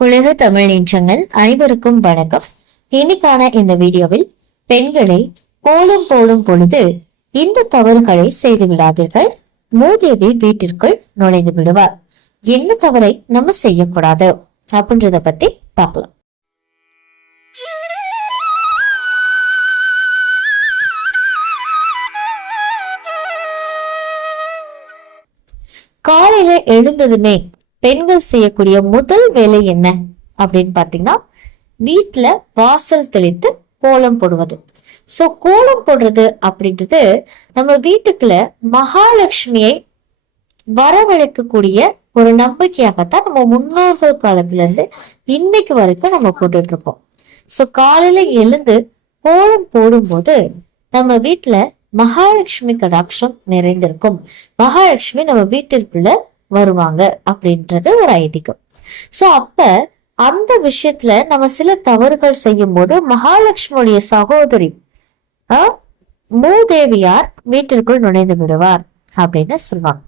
உலக தமிழ் நீச்சங்கள் அனைவருக்கும் வணக்கம். இன்னைக்கான இந்த வீடியோவில் பெண்களை கோலம் போடும் பொழுது இந்த தவறுகளை செய்து விடாதீர்கள். மூதேவி வீட்டிற்குள் நுழைந்து விடுவார். என்ன தவறை நம்ம செய்யக்கூடாது அப்படின்றத பத்தி பார்க்கலாம். காலையில எழுந்ததுமே பெண்கள் செய்யக்கூடிய முதல் வேலை என்ன? அப்படின்னு பாத்தீங்கன்னா வீட்டுல வாசல் தெளித்து கோலம் போடுவது. சோ கோலம் போடுறது அப்படின்றது நம்ம வீட்டுக்குள்ள மகாலட்சுமியை வரவழைக்கக்கூடிய ஒரு நம்பிக்கையாகத்தான் நம்ம முன்னோர்கள் காலத்துல இருந்து இன்னைக்கு வரைக்கும் நம்ம போட்டுட்டு இருக்கோம். சோ காலையில எழுந்து கோலம் போடும்போது நம்ம வீட்டுல மகாலட்சுமி கடாட்சம் நிறைந்திருக்கும். மகாலட்சுமி நம்ம வீட்டிற்குள்ள வருவாங்க அப்படின்றது ஒரு ஐதீகம். சோ அப்ப அந்த விஷயத்துல நம்ம சில தவறுகள் செய்யும் போது மகாலட்சுமியுடைய சகோதரி மூதேவியார் வீட்டிற்குள் நுழைந்து விடுவார் அப்படின்னு சொல்லுவாங்க.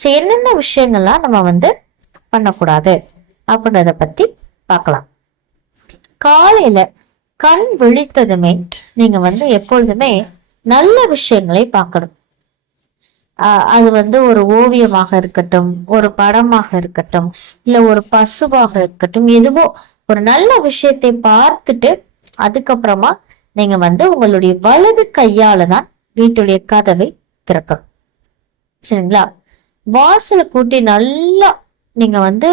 சோ என்னென்ன விஷயங்கள்லாம் நம்ம வந்து பண்ணக்கூடாது அப்படின்றத பத்தி பார்க்கலாம். காலையில கண் விழித்ததுமே நீங்க வந்து எப்பொழுதுமே நல்ல விஷயங்களை பார்க்கணும். அது வந்து ஒரு ஓவியமாக இருக்கட்டும் ஒரு படமாக இருக்கட்டும் இல்ல ஒரு பசுவாக இருக்கட்டும் எதுவோ ஒரு நல்ல விஷயத்தை பார்த்துட்டு அதுக்கப்புறமா நீங்க வந்து உங்களுடைய வலது கையால தான் வீட்டுடைய கதவை திறக்கணும். சரிங்களா? வாசலை கூட்டி நல்லா நீங்க வந்து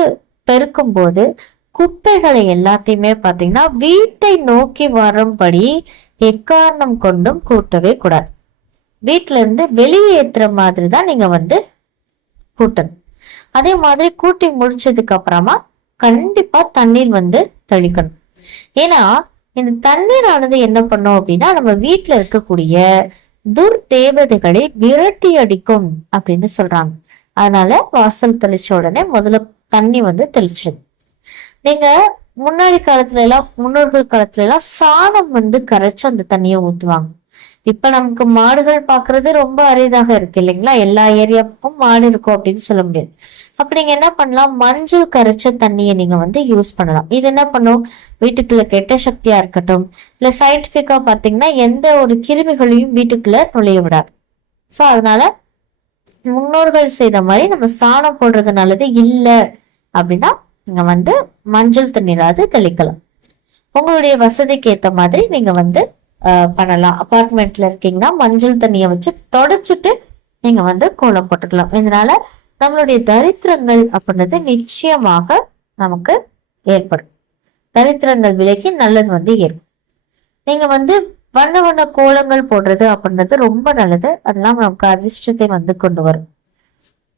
பெருக்கும் போது குப்பைகளை எல்லாத்தையுமே பார்த்தீங்கன்னா வீட்டை நோக்கி வரும்படி எக்காரணம் கொண்டும் கூட்டவே கூடாது. வீட்டில இருந்து வெளியேற்றுற மாதிரி தான் நீங்க வந்து கூட்டணும். அதே மாதிரி கூட்டி முடிச்சதுக்கு அப்புறமா கண்டிப்பா தண்ணீர் வந்து தெளிக்கணும். ஏன்னா இந்த தண்ணீரானது என்ன பண்ணும் அப்படின்னா நம்ம வீட்டுல இருக்கக்கூடிய துர்தேவதைகளை விரட்டி அடிக்கும் அப்படின்னு சொல்றாங்க. அதனால வாசல் தெளிச்ச உடனே முதல்ல தண்ணி வந்து தெளிச்சிடுது நீங்க முன்னாடி காலத்துல எல்லாம் முன்னோர்கள் காலத்துல எல்லாம் சாணம் வந்து கரைச்சு அந்த தண்ணியை ஊத்துவாங்க. இப்ப நமக்கு மாடுகள் பாக்குறது ரொம்ப அரிதாக இருக்கு இல்லைங்களா? எல்லா ஏரியாவுக்கும் மாடு இருக்கும் அப்படின்னு சொல்ல முடியாது. அப்ப நீங்க என்ன பண்ணலாம்? மஞ்சள் கரைச்ச தண்ணியை நீங்க வந்து யூஸ் பண்ணலாம். இது என்ன பண்ணும்? வீட்டுக்குள்ள கெட்ட சக்தியா இருக்கட்டும் இல்ல சயின்டிபிக்கா பாத்தீங்கன்னா எந்த ஒரு கிருமிகளையும் வீட்டுக்குள்ள நுழைய விடாது. சோ அதனால முன்னோர்கள் செய்த மாதிரி நம்ம சாணம் போடுறது நல்லது இல்ல அப்படின்னா நீங்க வந்து மஞ்சள் தண்ணீராது தெளிக்கலாம். உங்களுடைய வசதிக்கு ஏத்த மாதிரி நீங்க வந்து பண்ணலாம். அப்பார்ட்மெண்ட்ல இருக்கீங்கன்னா மஞ்சள் தண்ணியை வச்சு தொடச்சிட்டு நீங்க வந்து கோலம் போட்டுக்கலாம். இதனால நம்மளுடைய தரித்திரங்கள் அப்படின்றது நிச்சயமாக நமக்கு ஏற்படும். தரித்திரங்கள் விலகி நல்லது வந்து ஏற்படும். நீங்க வந்து வண்ண வண்ண கோலங்கள் போடுறது அப்படின்றது ரொம்ப நல்லது. அதெல்லாம் நமக்கு அதிர்ஷ்டத்தை வந்து கொண்டு வரும்.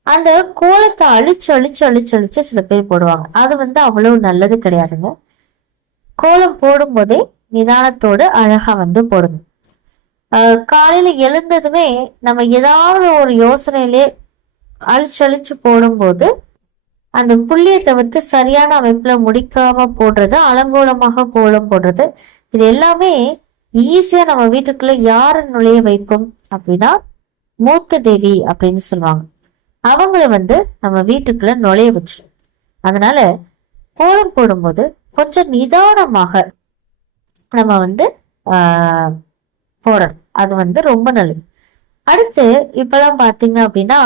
அந்த கோலத்தை அழிச்சு அழிச்சு அழிச்சு அழிச்சு சில பேர் போடுவாங்க. அது வந்து அவ்வளவு நல்லது கிடையாதுங்க. கோலம் போடும்போதே நிதானத்தோடு அழகா வந்து போடுங்க. காலையில் காலையில எழுந்ததுமே நம்ம ஏதாவது ஒரு யோசனையிலே அழிச்சு அழிச்சு போடும்போது அந்த புள்ளியை தவிர்த்து சரியான அமைப்புல முடிக்காம போடுறது அலங்கோலமாக கோலம் போடுறது இது எல்லாமே ஈஸியா நம்ம வீட்டுக்குள்ள யாரு நுழைய வைக்கும் அப்படின்னா மூத்த தேவி அப்படின்னு சொல்லுவாங்க. அவங்கள வந்து நம்ம வீட்டுக்குள்ள நுழைய வச்சிடும் அதனால கோலம் போடும்போது கொஞ்சம் நிதானமாக நம்ம வந்து போடணும். அது வந்து ரொம்ப நல்லது. அடுத்து இப்பெல்லாம் பார்த்தீங்க அப்படின்னா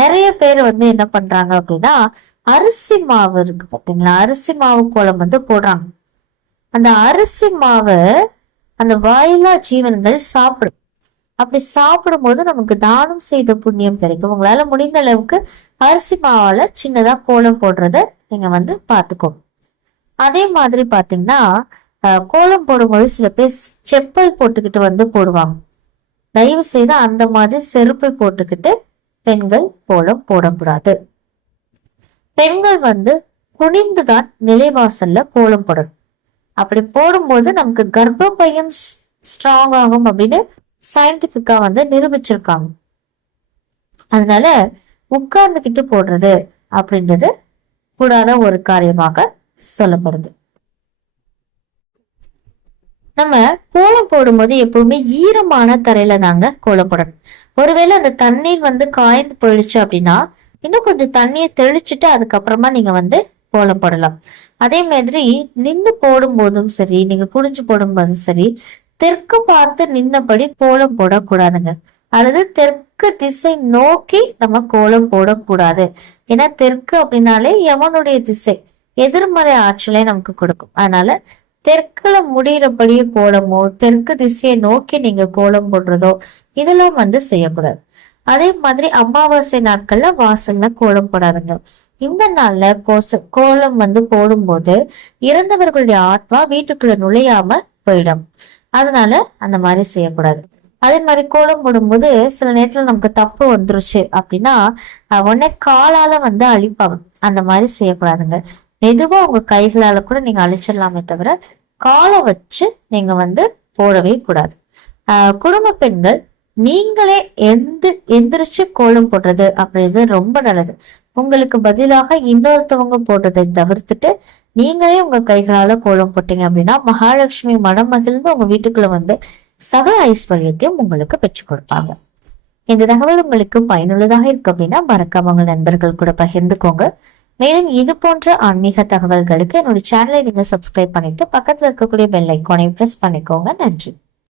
நிறைய பேர் வந்து என்ன பண்றாங்க அப்படின்னா அரிசி மாவு இருக்கு பார்த்தீங்களா அரிசி மாவு கோலம் வந்து போடுறாங்க. அந்த அரிசி மாவு அந்த வாயிலா ஜீவன்கள் சாப்பிடும். அப்படி சாப்பிடும்போது நமக்கு தானம் செய்த புண்ணியம் கிடைக்கும். உங்களால முடிந்த அளவுக்கு அரிசி மாவால சின்னதா கோலம் போடுறத நீங்க வந்து பார்த்துக்கோங்க அதே மாதிரி பாத்தீங்கன்னா கோலம் போடும்போது சில பேர் செப்பல் போட்டுக்கிட்டு வந்து போடுவாங்க. தயவு செய்து அந்த மாதிரி செருப்பு போட்டுக்கிட்டு பெண்கள் கோலம் போடக்கூடாது. பெண்கள் வந்து குனிந்துதான் நிலைவாசல்ல கோலம் போடணும். அப்படி போடும்போது நமக்கு கர்ப்ப பையம் ஸ்ட்ராங் ஆகும் அப்படின்னு சயின்டிபிக்கா வந்து நிரூபிச்சிருக்காங்க. அதனால உட்கார்ந்துக்கிட்டு போடுறது அப்படின்றது கூடாத ஒரு காரியமாக சொல்லப்படுது. நம்ம கோலம் போடும்போது எப்பவுமே ஈரமான தரையில தாங்க கோலம் போடணும். ஒருவேளை அந்த தண்ணீர் வந்து காய்ந்து போயிடுச்சு அப்படின்னா இன்னும் கொஞ்சம் தண்ணியை தெளிச்சுட்டு அதுக்கப்புறமா நீங்க வந்து கோலம் போடலாம். அதே மாதிரி நின்று போடும் போதும் சரி நீங்க குடிஞ்சு போடும்போதும் சரி தெற்கு பார்த்து நின்னபடி கோலம் போடக்கூடாதுங்க. அல்லது தெற்கு திசை நோக்கி நம்ம கோலம் போடக்கூடாது. ஏன்னா தெற்கு அப்படின்னாலே யமனுடைய திசை. எதிர்மறை ஆற்றலை நமக்கு கொடுக்கும். அதனால தெற்குல முடியிறபடியே கோலமோ தெற்கு திசையை நோக்கி நீங்க கோலம் போடுறதோ இதெல்லாம் வந்து செய்யக்கூடாது. அதே மாதிரி அமாவாசை நாட்கள்ல வாசல்ல கோலம் போடாதுங்க. இந்த நாள்ல கோச கோலம் வந்து போடும்போது இறந்தவர்களுடைய ஆத்மா வீட்டுக்குள்ள நுழையாம போயிடும். அதனால அந்த மாதிரி செய்யக்கூடாது. அதே மாதிரி கோலம் போடும்போது சில நேரத்துல நமக்கு தப்பு வந்துருச்சு அப்படின்னா உடனே காலால வந்து அழிப்பாங்க. அந்த மாதிரி செய்யக்கூடாதுங்க. மெதுவா உங்க கைகளால கூட நீங்க அழிச்சிடலாமே தவிர காலை வச்சு நீங்க வந்து போடவே கூடாது. குடும்ப பெண்கள் நீங்களே எந்த எந்திரிச்சு கோலம் போடுறது அப்படின்றது ரொம்ப நல்லது. உங்களுக்கு பதிலாக இன்னொருத்தவங்க போடுறதை தவிர்த்துட்டு நீங்களே உங்க கைகளால கோலம் போட்டீங்க அப்படின்னா மகாலட்சுமி மனம் மகிழ்ந்து உங்க வீட்டுக்குள்ள வந்து சகல ஐஸ்வர்யத்தையும் உங்களுக்கு பெற்றுக் கொடுப்பாங்க. இந்த தகவல் உங்களுக்கு பயனுள்ளதாக இருக்கு அப்படின்னா மறக்காம உங்க நண்பர்கள் கூட பகிர்ந்துக்கோங்க. மேலும் இது போன்ற ஆன்மீக தகவல்களுக்கு என்னோட சேனலை நீங்க சப்ஸ்கிரைப் பண்ணிட்டு பக்கத்துல இருக்கக்கூடிய பெல் ஐக்கானை பிரஸ் பண்ணிக்கோங்க. நன்றி.